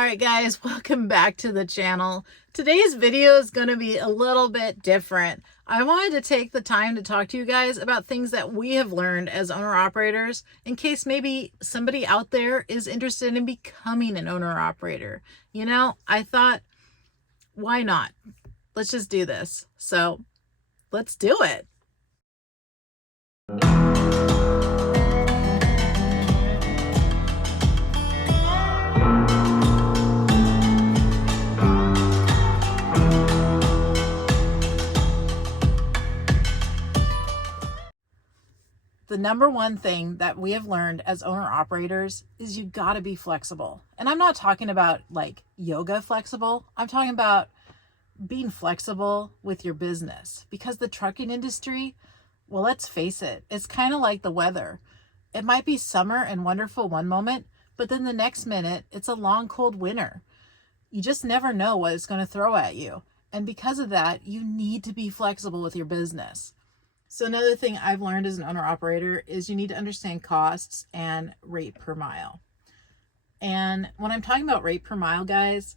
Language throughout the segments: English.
All right, guys, welcome back to the channel. Today's video is going to be a little bit different. I wanted to take the time to talk to you guys about things that we have learned as owner-operators in case maybe somebody out there is interested in becoming an owner-operator. You know, I thought, why not? Let's just do this. So let's do it. The number one thing that we have learned as owner operators is you got to be flexible. And I'm not talking about like yoga flexible. I'm talking about being flexible with your business, because the trucking industry, well, let's face it, it's kind of like the weather. It might be summer and wonderful one moment, but then the next minute it's a long, cold winter. You just never know what it's going to throw at you. And because of that, you need to be flexible with your business. So another thing I've learned as an owner operator is you need to understand costs and rate per mile. And when I'm talking about rate per mile, guys,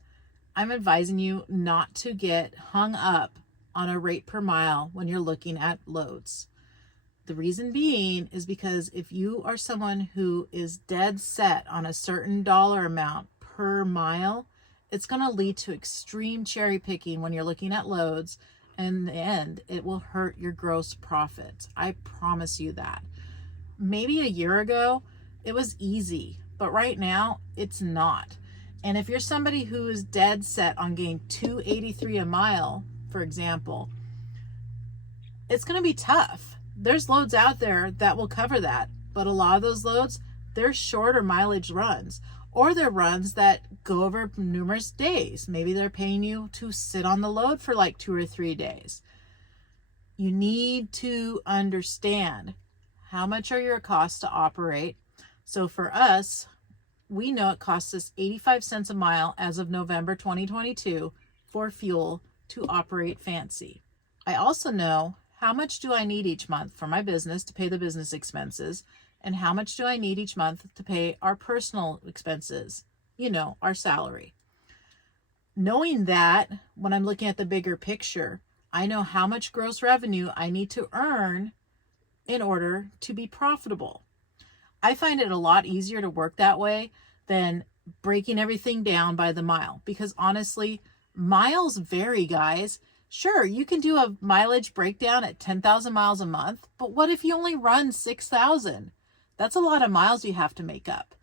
I'm advising you not to get hung up on a rate per mile when you're looking at loads. The reason being is because if you are someone who is dead set on a certain dollar amount per mile, it's going to lead to extreme cherry picking when you're looking at loads. In the end, it will hurt your gross profits. I promise you that. Maybe a year ago, it was easy, but right now it's not. And if you're somebody who is dead set on getting $2.83 a mile, for example, it's going to be tough. There's loads out there that will cover that, but a lot of those loads, they're shorter mileage runs, or they're runs that go over numerous days. Maybe they're paying you to sit on the load for like 2 or 3 days. You need to understand how much are your costs to operate. So for us, we know it costs us 85 cents a mile as of November 2022 for fuel to operate Fancy. I also know how much do I need each month for my business to pay the business expenses, and how much do I need each month to pay our personal expenses, you know, our salary. Knowing that, when I'm looking at the bigger picture, I know how much gross revenue I need to earn in order to be profitable. I find it a lot easier to work that way than breaking everything down by the mile, because honestly, miles vary, guys. Sure, you can do a mileage breakdown at 10,000 miles a month, but what if you only run 6,000? That's a lot of miles you have to make up.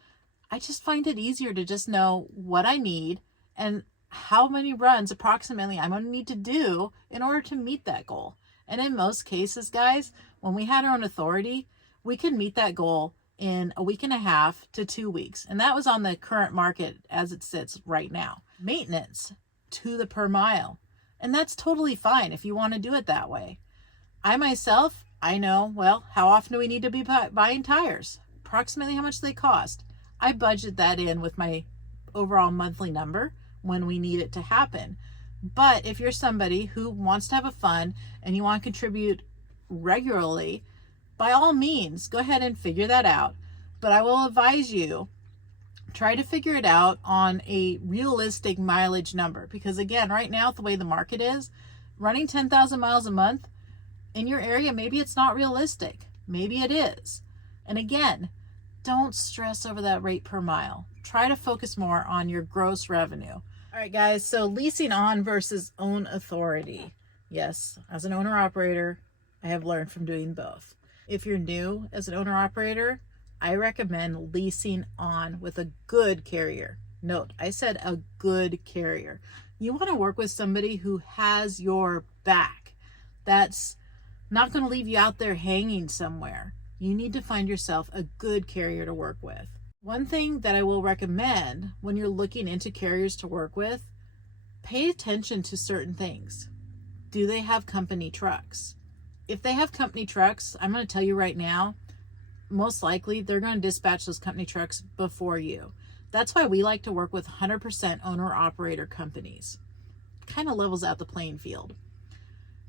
I just find it easier to just know what I need and how many runs approximately I'm going to need to do in order to meet that goal. And in most cases, guys, when we had our own authority, we could meet that goal in a week and a half to 2 weeks. And that was on the current market as it sits right now. Maintenance to the per mile. And that's totally fine if you want to do it that way. I myself, I know, well, how often do we need to be buying tires? Approximately how much they cost. I budget that in with my overall monthly number when we need it to happen. But if you're somebody who wants to have a fun and you want to contribute regularly, by all means, go ahead and figure that out. But I will advise you, try to figure it out on a realistic mileage number. Because again, right now, the way the market is, running 10,000 miles a month in your area, maybe it's not realistic. Maybe it is. And again, don't stress over that rate per mile. Try to focus more on your gross revenue. All right, guys, so leasing on versus own authority. Yes, as an owner operator, I have learned from doing both. If you're new as an owner operator, I recommend leasing on with a good carrier. Note, I said a good carrier. You want to work with somebody who has your back. That's not going to leave you out there hanging somewhere. You need to find yourself a good carrier to work with. One thing that I will recommend when you're looking into carriers to work with, pay attention to certain things. Do they have company trucks? If they have company trucks, I'm going to tell you right now, most likely they're going to dispatch those company trucks before you. That's why we like to work with 100% owner-operator companies. Kind of levels out the playing field.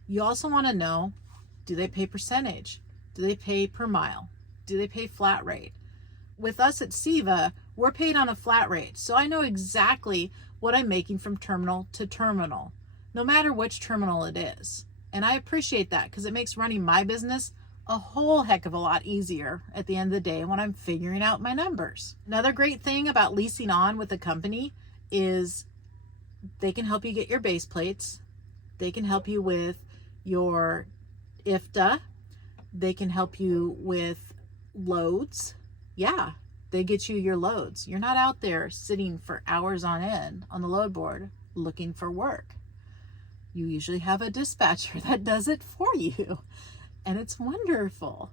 You also want to know, do they pay percentage? Do they pay per mile? Do they pay flat rate? With us at SEVA, We're paid on a flat rate, so I know exactly what I'm making from terminal to terminal, no matter which terminal it is. And I appreciate that because it makes running my business a whole heck of a lot easier at the end of the day when I'm figuring out my numbers. Another great thing about leasing on with a company is they can help you get your base plates. They can help you with your IFTA. They can help you with loads. Yeah, they get you your loads. You're not out there sitting for hours on end on the load board looking for work. You usually have a dispatcher that does it for you, and it's wonderful.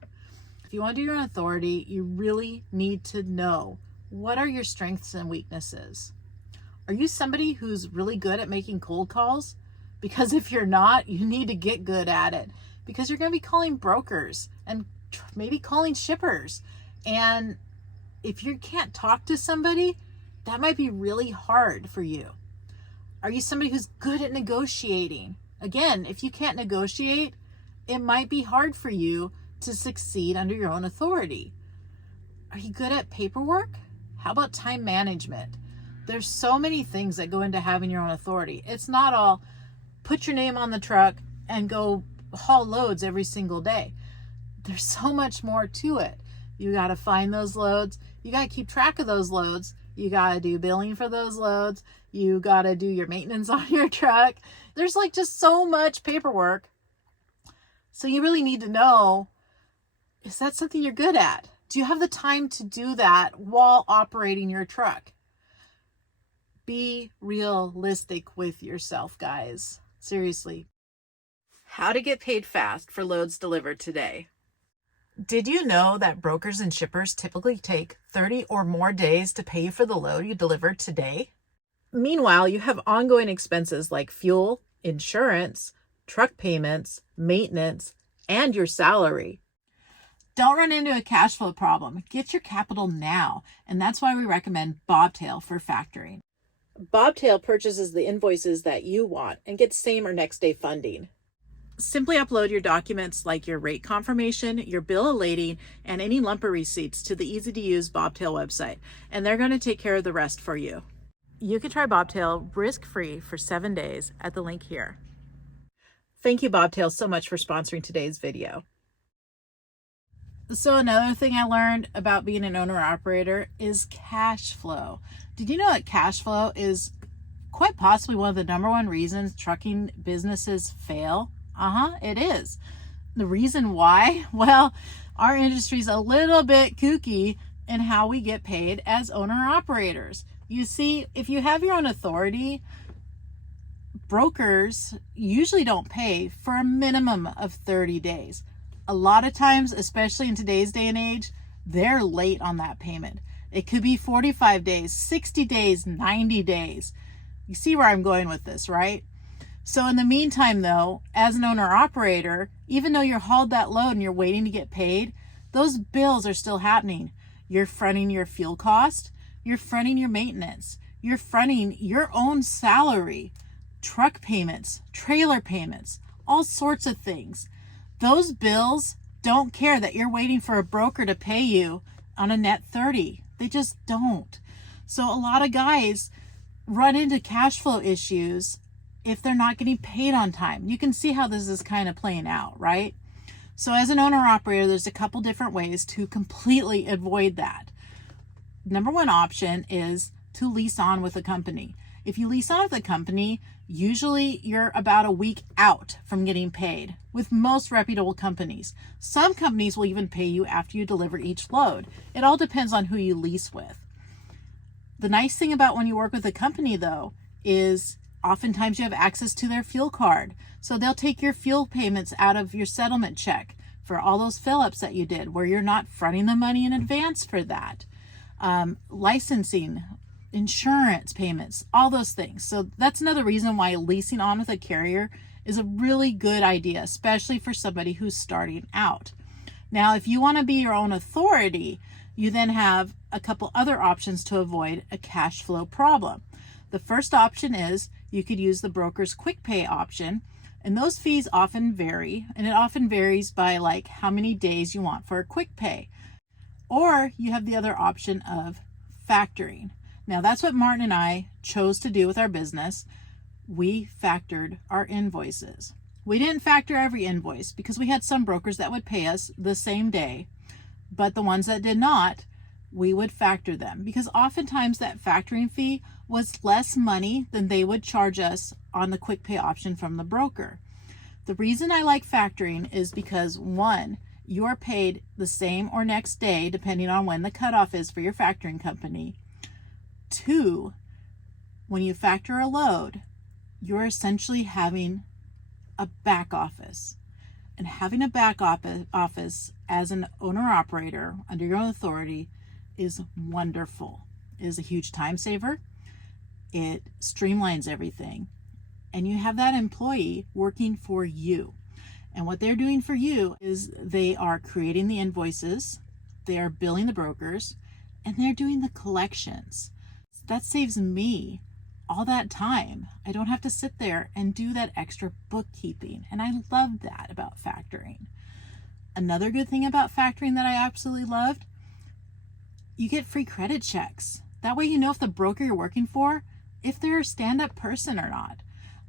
If you want to do your own authority, you really need to know what are your strengths and weaknesses. Are you somebody who's really good at making cold calls? Because if you're not, you need to get good at it, because you're going to be calling brokers and maybe calling shippers. And if you can't talk to somebody, that might be really hard for you. Are you somebody who's good at negotiating? Again, if you can't negotiate, it might be hard for you to succeed under your own authority. Are you good at paperwork? How about time management? There's so many things that go into having your own authority. It's not all put your name on the truck and go haul loads every single day. There's so much more to it. You got to find those loads. You got to keep track of those loads. You got to do billing for those loads. You got to do your maintenance on your truck. There's like just so much paperwork. So you really need to know, is that something you're good at? Do you have the time to do that while operating your truck? Be realistic with yourself, guys. Seriously. How to get paid fast for loads delivered today. Did you know that brokers and shippers typically take 30 or more days to pay you for the load you delivered today? Meanwhile, you have ongoing expenses like fuel, insurance, truck payments, maintenance, and your salary. Don't run into a cash flow problem. Get your capital now, and that's why we recommend Bobtail for factoring. Bobtail purchases the invoices that you want and gets same or next day funding. Simply upload your documents like your rate confirmation, your bill of lading, and any lumper receipts to the easy-to-use Bobtail website, and they're going to take care of the rest for you. You can try Bobtail risk-free for 7 days at the link here. Thank you, Bobtail, so much for sponsoring today's video. So another thing I learned about being an owner-operator is cash flow. Did you know that cash flow is quite possibly one of the #1 reasons trucking businesses fail? It is. The reason why? Well, our industry's a little bit kooky in how we get paid as owner-operators. You see, if you have your own authority, brokers usually don't pay for a minimum of 30 days. A lot of times, especially in today's day and age, they're late on that payment. It could be 45 days, 60 days, 90 days. You see where I'm going with this, right? So in the meantime, though, as an owner-operator, even though you're hauled that load and you're waiting to get paid, those bills are still happening. You're fronting your fuel cost, you're fronting your maintenance, you're fronting your own salary, truck payments, trailer payments, all sorts of things. Those bills don't care that you're waiting for a broker to pay you on a net 30. They just don't. So a lot of guys run into cash flow issues if they're not getting paid on time. You can see how this is kind of playing out, right? So as an owner-operator, there's a couple different ways to completely avoid that. #1 option is to lease on with a company. If you lease on with a company, usually you're about a week out from getting paid with most reputable companies. Some companies will even pay you after you deliver each load. It all depends on who you lease with. The nice thing about when you work with a company, though, is oftentimes you have access to their fuel card. So they'll take your fuel payments out of your settlement check for all those fill-ups that you did, where you're not fronting the money in advance for that. Licensing, insurance payments, all those things. So that's another reason why leasing on with a carrier is a really good idea, especially for somebody who's starting out. Now, if you want to be your own authority, you then have a couple other options to avoid a cash flow problem. The first option is you could use the broker's quick pay option, and those fees often vary, and it often varies by like how many days you want for a quick pay. Or you have the other option of factoring. Now, that's what Martin and I chose to do with our business. We factored our invoices. We didn't factor every invoice because we had some brokers that would pay us the same day, but the ones that did not, we would factor them because oftentimes that factoring fee was less money than they would charge us on the quick pay option from the broker. The reason I like factoring is because, one, you are paid the same or next day depending on when the cutoff is for your factoring company. Two, when you factor a load, you're essentially having a back office. And having a back office as an owner-operator under your own authority is wonderful. It is a huge time saver. It streamlines everything. And you have that employee working for you. And what they're doing for you is they are creating the invoices, they are billing the brokers, and they're doing the collections. That saves me all that time. I don't have to sit there and do that extra bookkeeping. And I love that about factoring. Another good thing about factoring that I absolutely loved, you get free credit checks. That way you know if the broker you're working for, if they're a stand-up person or not.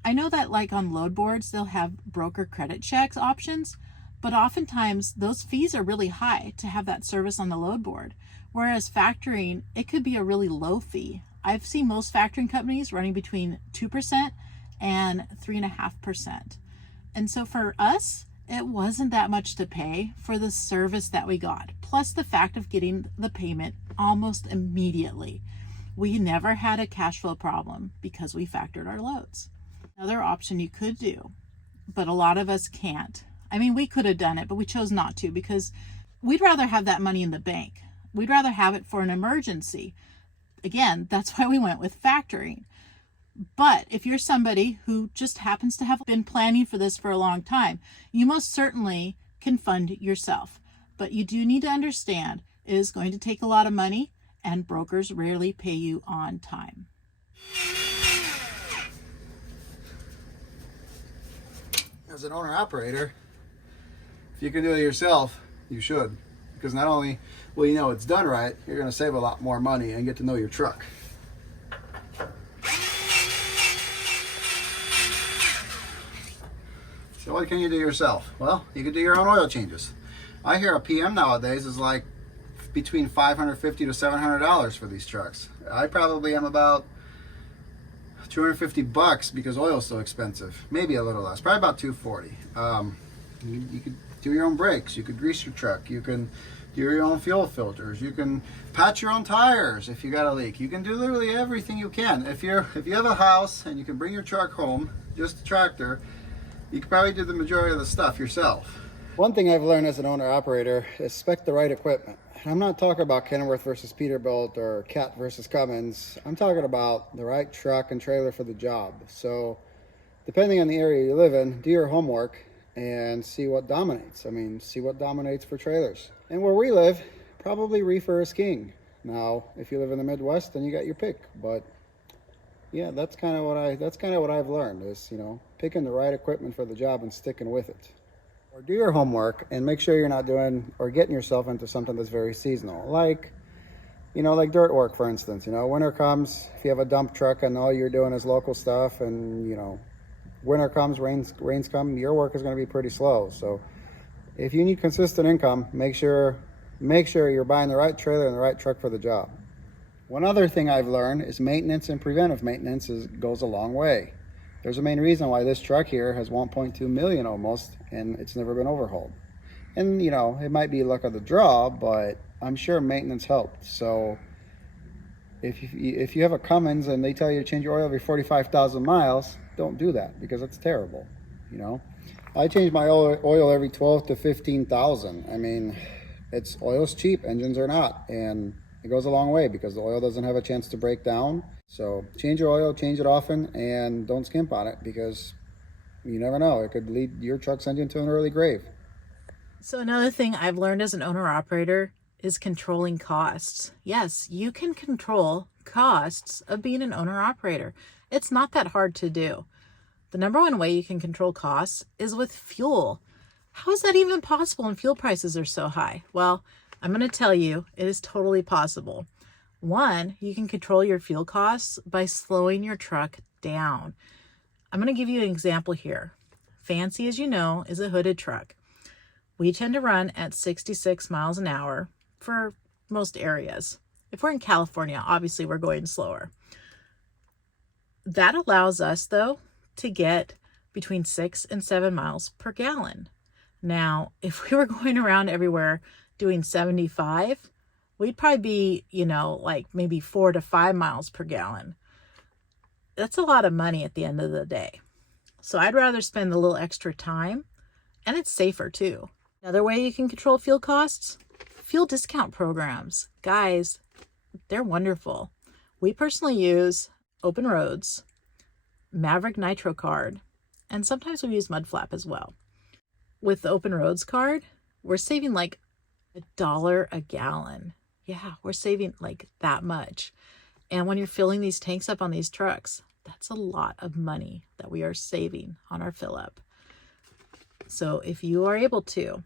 I know that like on load boards, they'll have broker credit checks options, but oftentimes those fees are really high to have that service on the load board. Whereas factoring, it could be a really low fee. I've seen most factoring companies running between 2% and 3.5%. And so for us, it wasn't that much to pay for the service that we got, plus the fact of getting the payment almost immediately. We never had a cash flow problem because we factored our loads. Another option you could do, but a lot of us can't. I mean, we could have done it, but we chose not to because we'd rather have that money in the bank. We'd rather have it for an emergency. Again, that's why we went with factoring. But if you're somebody who just happens to have been planning for this for a long time, you most certainly can fund yourself. But you do need to understand it is going to take a lot of money, and brokers rarely pay you on time. As an owner-operator, if you can do it yourself, you should. Because not only will you know it's done right, you're going to save a lot more money and get to know your truck. So what can you do yourself? Well, you can do your own oil changes. I hear a PM nowadays is like between $550 to $700 for these trucks. I probably am about $250 because oil's so expensive. Maybe a little less, probably about $240. You could do your own brakes. You could grease your truck. You can do your own fuel filters. You can patch your own tires if you got a leak. You can do literally everything you can. If you have a house and you can bring your truck home, just a tractor, you can probably do the majority of the stuff yourself. One thing I've learned as an owner-operator is spec the right equipment. I'm not talking about Kenworth versus Peterbilt or Cat versus Cummins. I'm talking about the right truck and trailer for the job. So depending on the area you live in, do your homework and see what dominates. I mean, see what dominates for trailers. And where we live, probably reefer is king. Now, if you live in the Midwest, then you got your pick. But yeah, that's kind of what I've learned is, picking the right equipment for the job and sticking with it. Or do your homework and make sure you're not doing or getting yourself into something that's very seasonal. Like dirt work, for instance. Winter comes, if you have a dump truck and all you're doing is local stuff and, winter comes, rains come, your work is going to be pretty slow. So if you need consistent income, make sure you're buying the right trailer and the right truck for the job. One other thing I've learned is maintenance and preventive maintenance goes a long way. There's a main reason why this truck here has 1.2 million almost, and it's never been overhauled. And it might be luck of the draw, but I'm sure maintenance helped. So if you have a Cummins and they tell you to change your oil every 45,000 miles, don't do that because it's terrible. I change my oil every 12 to 15,000. I mean, oil's cheap, engines are not, and it goes a long way because the oil doesn't have a chance to break down. So change your oil, change it often, and don't skimp on it because you never know. It could lead your truck's engine to an early grave. So another thing I've learned as an owner-operator is controlling costs. Yes, you can control costs of being an owner-operator. It's not that hard to do. The number one way you can control costs is with fuel. How is that even possible when fuel prices are so high? Well, I'm going to tell you, it is totally possible. One, you can control your fuel costs by slowing your truck down. I'm going to give you an example here. Fancy, as you know, is a hooded truck. We tend to run at 66 miles an hour for most areas. If we're in California, obviously we're going slower. That allows us, though, to get between 6 and 7 miles per gallon. Now, if we were going around everywhere doing 75, we'd probably be, like maybe 4 to 5 miles per gallon. That's a lot of money at the end of the day. So I'd rather spend a little extra time, and it's safer too. Another way you can control fuel costs, fuel discount programs. Guys, they're wonderful. We personally use Open Roads, Maverick Nitro card, and sometimes we use Mudflap as well. With the Open Roads card, we're saving like $1 a gallon. Yeah, we're saving like that much. And when you're filling these tanks up on these trucks, that's a lot of money that we are saving on our fill up. So if you are able to,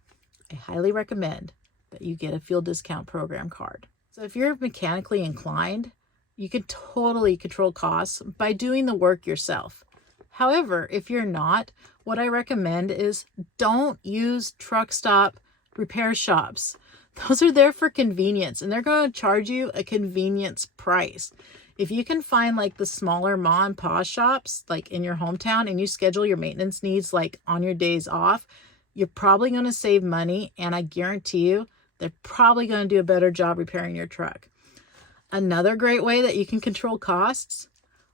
I highly recommend that you get a fuel discount program card. So if you're mechanically inclined, you can totally control costs by doing the work yourself. However, if you're not, what I recommend is don't use truck stop repair shops. Those are there for convenience, and they're going to charge you a convenience price. If you can find like the smaller ma and pa shops like in your hometown and you schedule your maintenance needs like on your days off, you're probably going to save money, and I guarantee you they're probably going to do a better job repairing your truck. Another great way that you can control costs,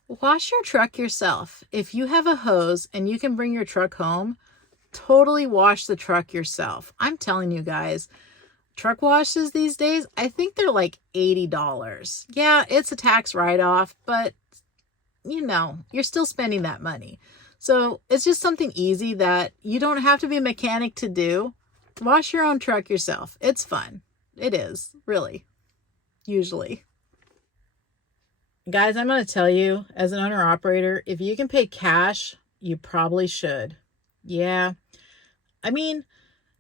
wash your truck yourself. If you have a hose and you can bring your truck home, totally wash the truck yourself. I'm telling you guys, truck washes these days, I think they're like $80. Yeah, it's a tax write-off, but you're still spending that money. So it's just something easy that you don't have to be a mechanic to do. Wash your own truck yourself. It's fun. It is, really, usually. Guys, I'm going to tell you, as an owner-operator, if you can pay cash, you probably should. Yeah. I mean,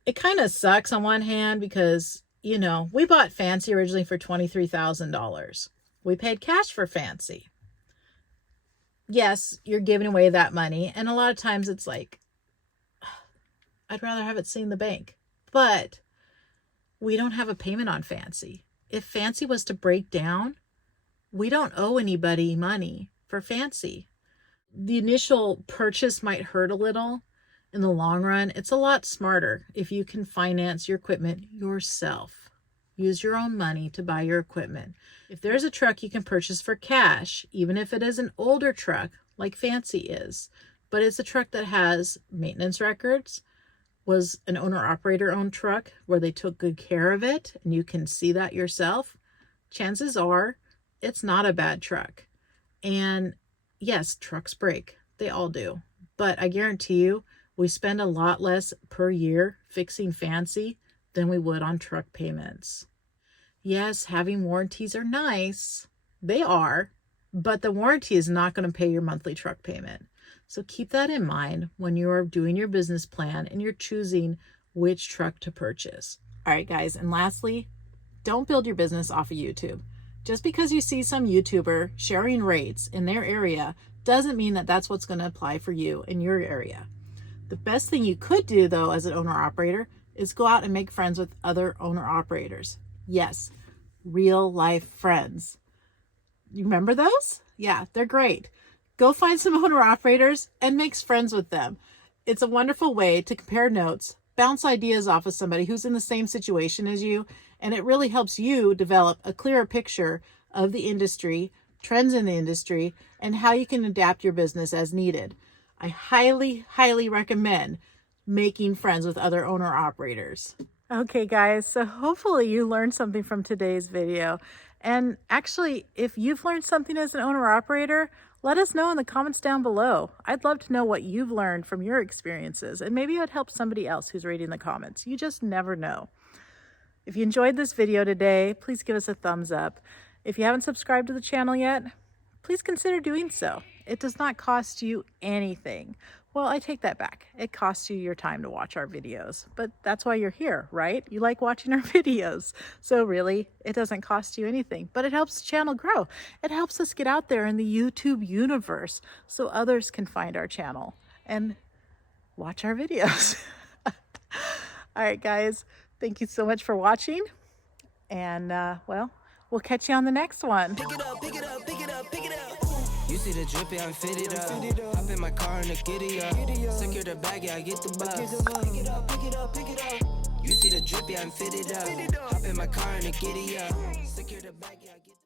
it kind of sucks on one hand because, we bought Fancy originally for $23,000. We paid cash for Fancy. Yes, you're giving away that money. And a lot of times it's like, I'd rather have it sit in the bank. But we don't have a payment on Fancy. If Fancy was to break down, we don't owe anybody money for Fancy. The initial purchase might hurt a little. In the long run, it's a lot smarter if you can finance your equipment yourself. Use your own money to buy your equipment. If there's a truck you can purchase for cash, even if it is an older truck like Fancy is, but it's a truck that has maintenance records, was an owner-operator owned truck where they took good care of it, and you can see that yourself, chances are it's not a bad truck. And yes, trucks break. They all do. But I guarantee you, we spend a lot less per year fixing Fancy than we would on truck payments. Yes, having warranties are nice. They are. But the warranty is not going to pay your monthly truck payment. So keep that in mind when you're doing your business plan and you're choosing which truck to purchase. All right, guys. And lastly, don't build your business off of YouTube. Just because you see some YouTuber sharing rates in their area doesn't mean that that's what's going to apply for you in your area. The best thing you could do, though, as an owner-operator is go out and make friends with other owner-operators. Yes, real life friends. You remember those? Yeah, they're great. Go find some owner-operators and make friends with them. It's a wonderful way to compare notes, bounce ideas off of somebody who's in the same situation as you, and it really helps you develop a clearer picture of the industry, trends in the industry, and how you can adapt your business as needed. I highly, highly recommend making friends with other owner-operators. Okay, guys, so hopefully you learned something from today's video. And actually, if you've learned something as an owner-operator, let us know in the comments down below. I'd love to know what you've learned from your experiences, and maybe it would help somebody else who's reading the comments. You just never know. If you enjoyed this video today, please give us a thumbs up. If you haven't subscribed to the channel yet, please consider doing so. It does not cost you anything. Well, I take that back. It costs you your time to watch our videos, but that's why you're here, right? You like watching our videos. So really, it doesn't cost you anything, but it helps the channel grow. It helps us get out there in the YouTube universe so others can find our channel and watch our videos. All right, guys, thank you so much for watching. And well, we'll catch you on the next one. Pick it up, pick it up, pick it up, pick it up. You see the drippy, I'm fitted up. Hop in my car and the giddy up. Secure the bag, yeah, I get the bus. Pick it up, pick it up, pick it up. You see the drippy, I'm fitted up. Hop in my car and the giddy up. Secure the bag, yeah, I get the